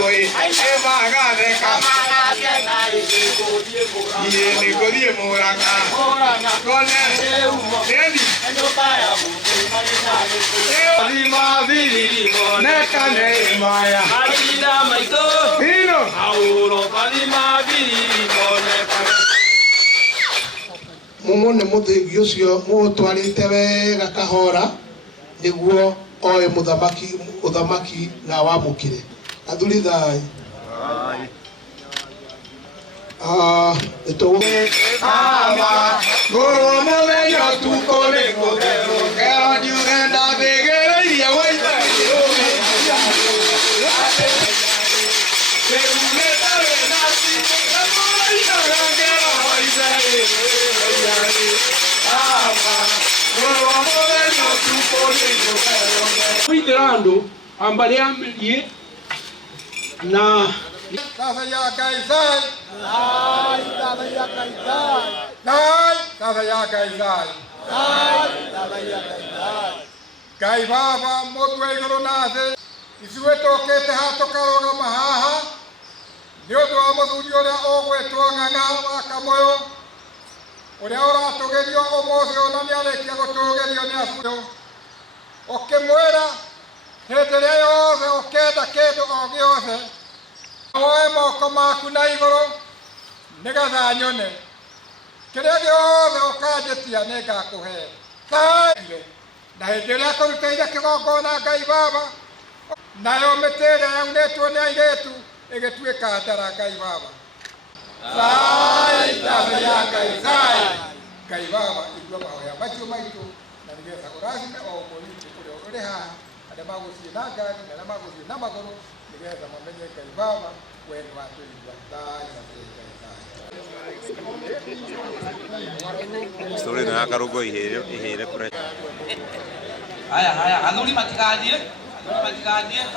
boy, Emagane Kamana, Nicodia Moranga, Lima Vili, Necane, Maya, Marina, Maito, Hino, Auro, Palima Vili, Mumone muthigi ucio mutwarite wega kahora niguo oe muthamaki na wamukire athuri thai etuwe ama goro muthenya tukore gutero kero ndiurenda thigereire waitha Cuidando, ambaleamie na sasa ya kaisai ai sasa ya kaisai ai sasa ya kaisai ai sasa ya kaisai kai baba motwe goronase isuwe tokete hato karoga mahaha ndio ndo muthuri uria ogwetwo ng'ang'a wa kamoyo uria uratogerio omoze ona ni arekia gutogerio ni acio okemwera hĩndĩ yothe ũkenda kĩndũ o gĩothe woe moko maku na igũrũ nĩgetha nyone kĩrĩa gĩothe ũkanjĩtia nĩngakũhe na hĩndĩ ĩrĩa kũrutĩire kĩgongona Ngai Baba nayo mĩtĩ ĩrĩa yaunĩtwo nĩ airĩtu ĩgĩtuĩka ndara Ngai Baba sai tasa ya Kaisai Ngai Baba igua mahoya macio maitũ na nĩgetha ũrathime o mũriti ũrĩa ũrĩ haha arĩa magũthiĩ na ngari na arĩa magũthiĩ na magũrũ nĩgetha mamenye Ngai Baba we nĩ watũigua thai na Ngai story na karugo ihere kure haya athuri matigathiĩ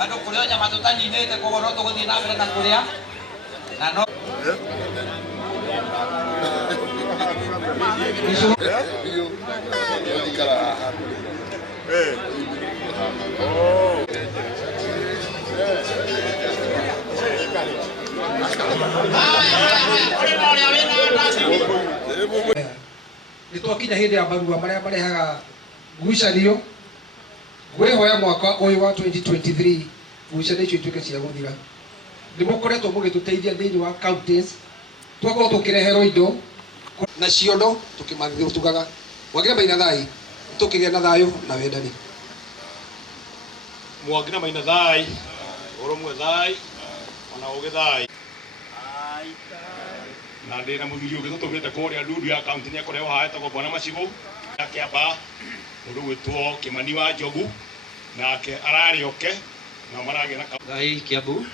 andũ kũrĩa nyama tũtanyihĩte koguo no tũgũthiĩ na mbere na kũrĩa na no nitwakinya hindi ya barua maria marehaga ngucanio ngwihoya mwaka uyu wa 2023 ngucanio icio ituike cia guthira nimukoretwo mugituteithia thiini wa counties twakorwo tukireherwo indo na ciondo tukimathugaga Mwangi Maina thai tukigĩa na thayo na wendani Mwangi Maina thai urumwe thai ona uge thai na ndina muthuri uge tutumite kuria ndundu ya county ni akoreo haetagwo Bwana Macigo na Kiamba mundu gwitwo Kimani wa Njogu nake ararioke na maragia na thai Kiambu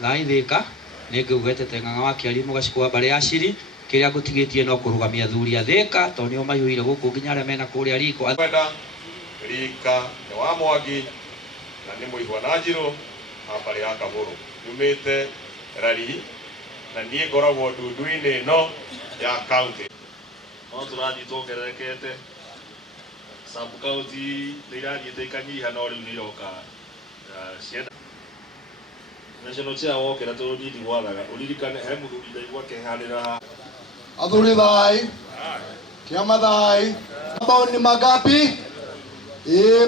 thai Thika ningugwetete ng'ang'a wa Kiarimu gacikwa bare ya Ciri kiria ngutigitie no kurugamia athuri a Thika to nio mahiuire guku nginya aria mena kuria riko kwenda rika wa Mwangi na ni muigwa na Njiro hapa ya Kaburu yumite rari na nie ngoragwo ndundu-inĩ no ya county no tũrathiĩ tuongererekete sub county nĩ irathiĩte ikanyiha no rĩu nĩ iroka cienda national chair wokĩra tũnini gwathaga ũririkane he mũthuri ndaigua akĩhanĩra athuri thai kĩama thai ambao ni magapi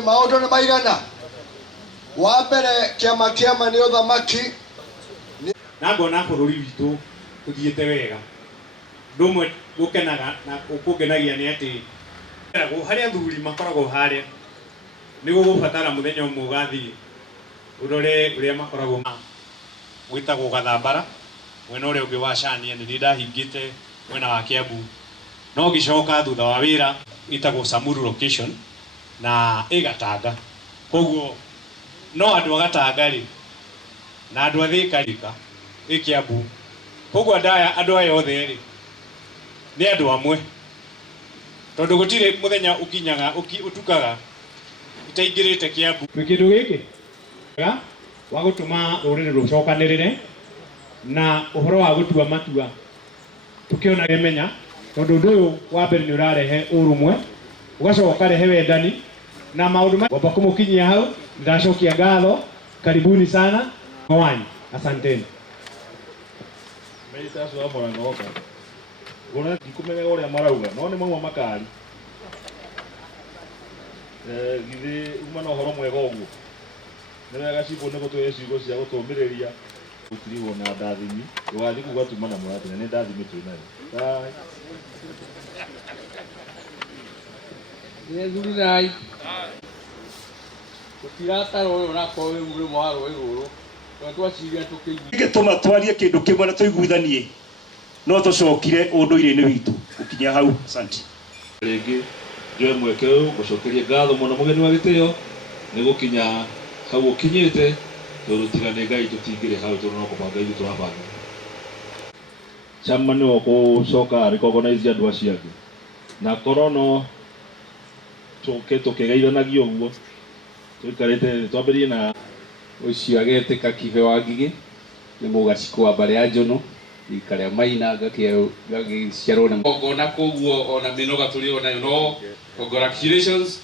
maũndũ nĩ maigana wa mbere kĩama nĩ ũthamaki na ngona bũrũri witũ ũthiĩte wega ndũmwe gũkenaga na ũkũngenagia nĩ atĩ harĩa athuri makoragwo harĩa nĩ gũgũbatara mũthenya ũmwe ũgathiĩ ũrore ũrĩa makoragwo gwĩtagwo Gathambara mwena ũrĩa ũngĩ wa Chania nĩ ndahingĩte mwena wa Kiambu no ngĩcoka thutha wa wĩra ĩtagwo Samuru location na ĩgatanga koguo no andũ agatanga rĩ na andũ a Thika rika Kiambu koguo andũ aya othe rĩ nĩ andũ amwe tondu gũtirĩ mũthenya ũkinyaga ũtukaga itaingĩrĩte Kiambu nĩ kĩndũ gĩkĩ wa gũtũma rũrĩrĩ rũcokanĩrĩre na ũhoro wa gũtua matua tukiona gemenya tondu ũndũ ũyũ wa mbere nĩ ũrarehe ũrũmwe ugacoka ũkarehe wendani na maũndũ wamba kũmũkinyia hau ndacokia ngatho karibuni sana wanyu Asanteni. Meita acio amora ngoka. Gona ndikumenya uria marauga no ni mauma makari. Githe uma na horo mwega uguo. Ni wega cibo ni gutwe cibo cia gutumiriria gutiriwo na ndathimi. Wathi kuga tuma na murati ni ndathimi tu nayo. Nĩthurinai tũtiratara ũyũ nakorwo wĩ mũrĩmo wa rũĩ rũrũ tondũ twaciria gĩtũma twarie kĩndũ kĩmwe na tũiguithanie no tũcokire ũndũire-inĩ witũ gũkinya hau. Asante. Rĩngĩ njoe mweke ũyũ gũcokeria ngatho mũno mũgeni wa gĩtĩo nĩ gũkinya hau ũkinyĩte tondũ tiga nĩ Ngai tũtingĩrĩ hau tondũ no kũbanga ithuĩ tũrabanga. Chama nĩ gũcoka recognize andũ acio angĩ na korono tukigeithanagio ũguo tũikarĩte twambĩrĩrie na ũcio agetĩka Kibe wa Ngigĩ nĩ mũgaciko wa Mbare ya Njono ikarĩa Maina gagĩciarwo nĩ ngona koguo ona mĩnoga tũrĩ onayo no congratulations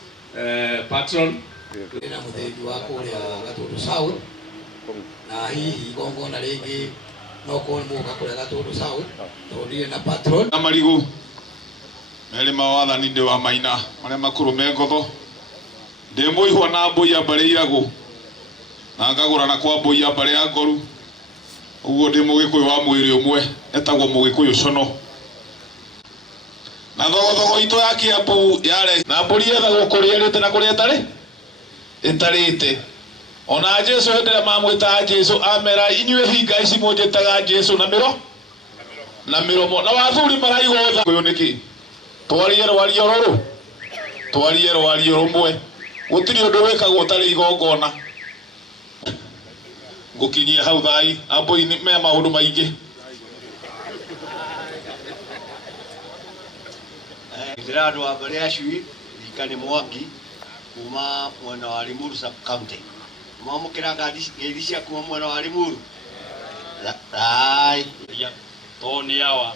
patron na mũthĩgi wa kũrĩa Gatũndũ South na hihi gongona rĩngĩ no korwo mũka kũrĩa Gatũndũ South tondire na patron na Marigũ Meri mawathani ndi wa Maina maria makuru me ngotho ndi muihwa na mbui ya Mbare Iragũ na ngagũrana kwa mbui ya Mbare ya Ngoru uguo ndi Mũgĩkũyũ wa mwĩrĩ ũmwe etagwo Mũgĩkũyũ Cono na thogothogo itu ya Kiambu yare na mburi yethagwo kũrĩa ĩrĩte na kũrĩa ĩtarĩte ona Jesu hĩndĩ mamwĩtaga Jesu amera inyuĩ hinga ici mũnjĩtaga Jesu na mĩromo na wathuri maraigotha ũyũ nĩkĩ twarie rwario rumwe gutiri undu wikagwo tari igongona ngukinyia hau thai amboi ni me maundu maingi ndira andu a Mbare ya Cui Rikani Mwangi kuma mwena wa Limuru sub county mwamukira ngeithi cia kuma mwena wa Limuru thai toni yawa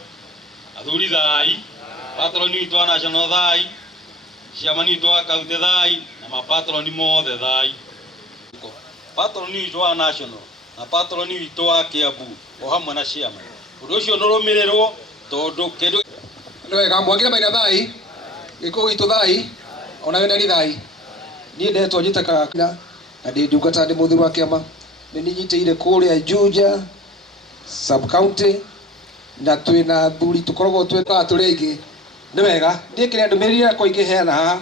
athuri thai patroni witũ wa national thai ciamani witũ wa county thai na mapatroni mothe thai patroni witũ wa national na patroni witũ wa Kiambu o hamwe na ciama ũndũ ũcio nũrũmĩrĩrwo tondũ kĩndũ nĩ wega Mwangire Maina thai gĩkũ gitũ thai ona wendani thai niĩ ndetwo njĩtĩkaga na ndĩ ndungata ndĩ mũthuri wa kĩama nĩ nyitĩire kũrĩa Juja sub county na twĩna thuri tũkoragwo twĩkaga tũrĩ aingĩ nĩ wega ndiĩkĩre ndũmĩrĩri yakwa ingĩheana haha